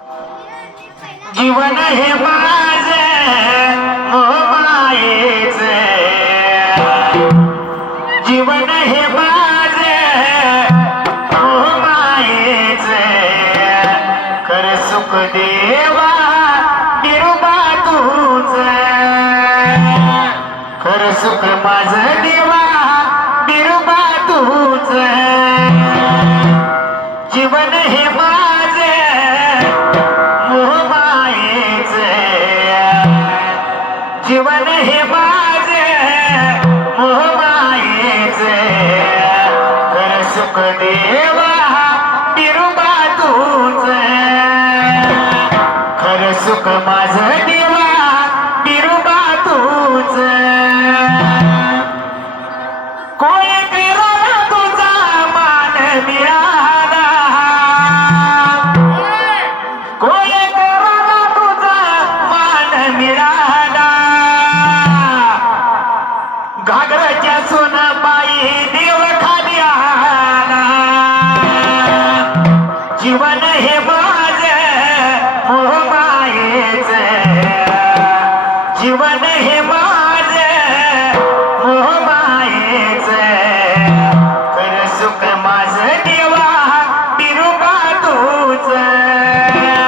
जीवन हे माझे मायेचे, जीवन हे माझे मायेचे, कर सुख देवा बिरुबा तूच, कर सुख माझ देवा बिरुबा तूच, जीवन हे माझे मायेचे, जीवन हे माझे मायेचे, कर सुख देवा बिरुबा तूच, खर सुख माझ देवा बिरुबा तूच, कोण केला तुझा मान मिळाला, कोण केला तुझा मान मिळाला, घागराच्या सोनाबाई देव खाली आला, जीवन हे माझे मायेचे, जीवन